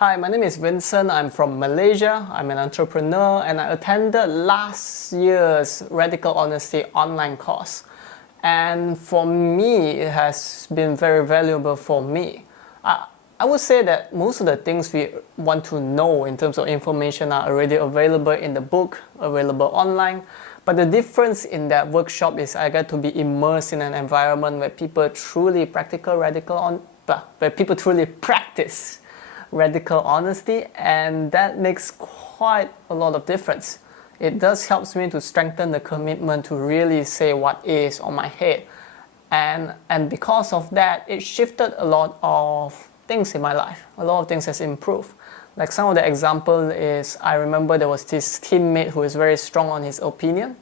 Hi, my name is Vincent. I'm from Malaysia. I'm an entrepreneur and I attended last year's Radical Honesty online course. And for me, it has been very valuable for me. I would say that most of the things we want to know in terms of information are already available in the book, available online. But the difference in that workshop is I got to be immersed in an environment where people truly where people truly practice radical honesty, and that makes quite a lot of difference. It does helps me to strengthen the commitment to really say what is on my head, and because of that, it shifted a lot of things in my life. A lot of things has improved. Like some of the example is, I remember there was this teammate who is very strong on his opinion.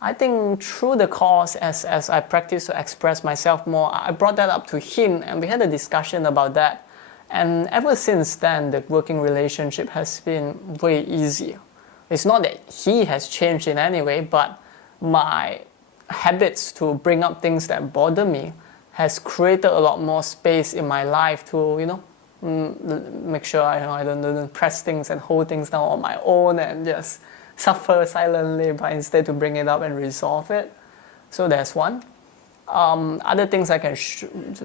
I think through the course, as I practiced to express myself more, I brought that up to him and we had a discussion about that. And ever since then, the working relationship has been way easier. It's not that he has changed in any way, but my habits to bring up things that bother me has created a lot more space in my life to, make sure I don't press things and hold things down on my own and just suffer silently, but instead to bring it up and resolve it. So that's one. Other things I can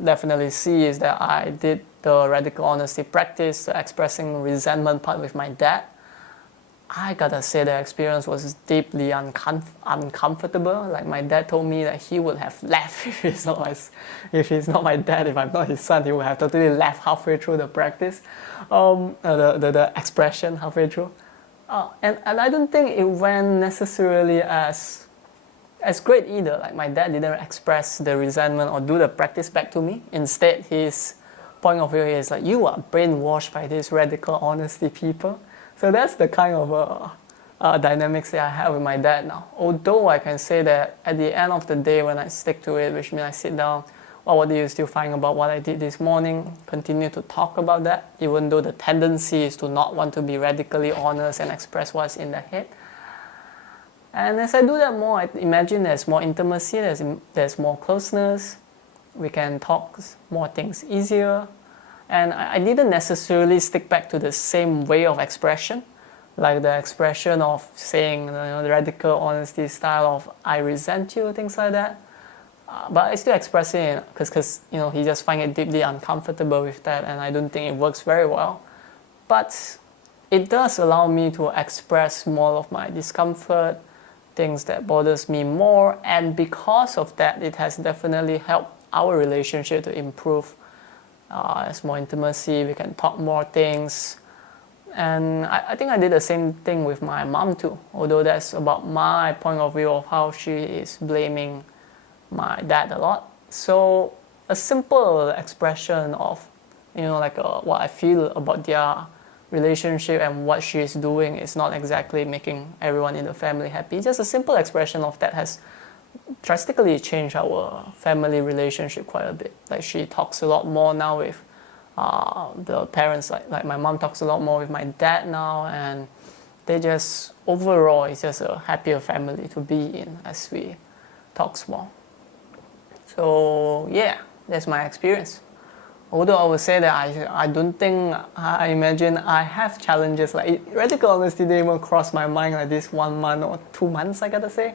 definitely see is that I did the radical honesty practice, the expressing resentment part with my dad. I gotta say the experience was deeply uncomfortable. Like my dad told me that he would have left if he's not my dad, if I'm not his son, he would have totally left halfway through the practice, the expression halfway through. And I don't think it went necessarily as great either. Like my dad didn't express the resentment or do the practice back to me. Instead, his point of view is like, you are brainwashed by these radical honesty people. So that's the kind of dynamics that I have with my dad now. Although I can say that at the end of the day, when I stick to it, which means I sit down, what do you still find about what I did this morning? Continue to talk about that, even though the tendency is to not want to be radically honest and express what's in the head. And as I do that more, I imagine there's more intimacy, there's more closeness, we can talk more things easier. And I didn't necessarily stick back to the same way of expression, like the expression of saying, the radical honesty style of I resent you, things like that. But I still express it because he just finds it deeply uncomfortable with that, and I don't think it works very well. But it does allow me to express more of my discomfort, things that bothers me more, and because of that, it has definitely helped our relationship to improve. There's more intimacy, we can talk more things. And I think I did the same thing with my mom too, although that's about my point of view of how she is blaming my dad a lot. So a simple expression of, what I feel about their relationship and what she is doing is not exactly making everyone in the family happy. Just a simple expression of that has drastically changed our family relationship quite a bit. Like she talks a lot more now with the parents, like my mom talks a lot more with my dad now, and they just, overall, it's just a happier family to be in as we talk more. So yeah, that's my experience. Although I would say that I don't think, I imagine I have challenges, like radical honesty didn't even cross my mind like this 1 month or 2 months, I gotta say.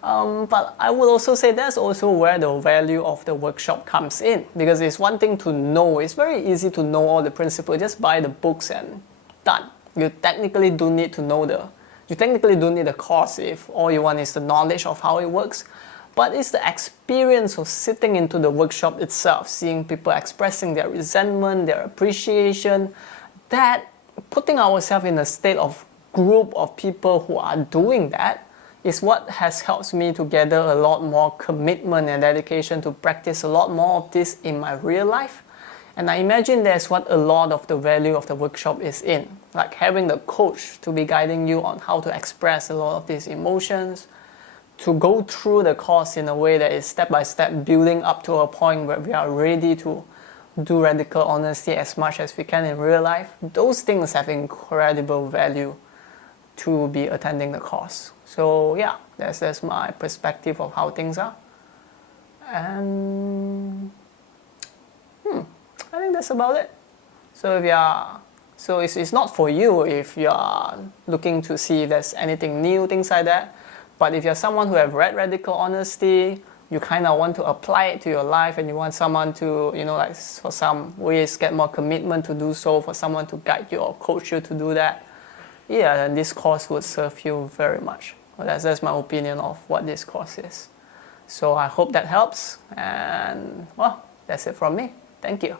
But I would also say that's also where the value of the workshop comes in, because it's one thing to know, it's very easy to know all the principles, just buy the books and done. You technically don't need the course if all you want is the knowledge of how it works. But it's the experience of sitting into the workshop itself, seeing people expressing their resentment, their appreciation, that putting ourselves in a state of group of people who are doing that is what has helped me to gather a lot more commitment and dedication to practice a lot more of this in my real life. And I imagine that's what a lot of the value of the workshop is in, like having the coach to be guiding you on how to express a lot of these emotions, to go through the course in a way that is step by step building up to a point where we are ready to do radical honesty as much as we can in real life. Those things have incredible value to be attending the course. So yeah, that's my perspective of how things are. And I think that's about it. So if you are So it's not for you if you are looking to see if there's anything new, things like that. But if you're someone who have read Radical Honesty, you kind of want to apply it to your life and you want someone to, like for some ways get more commitment to do so, for someone to guide you or coach you to do that, yeah, then this course would serve you very much. Well, that's my opinion of what this course is. So I hope that helps, and well, that's it from me. Thank you.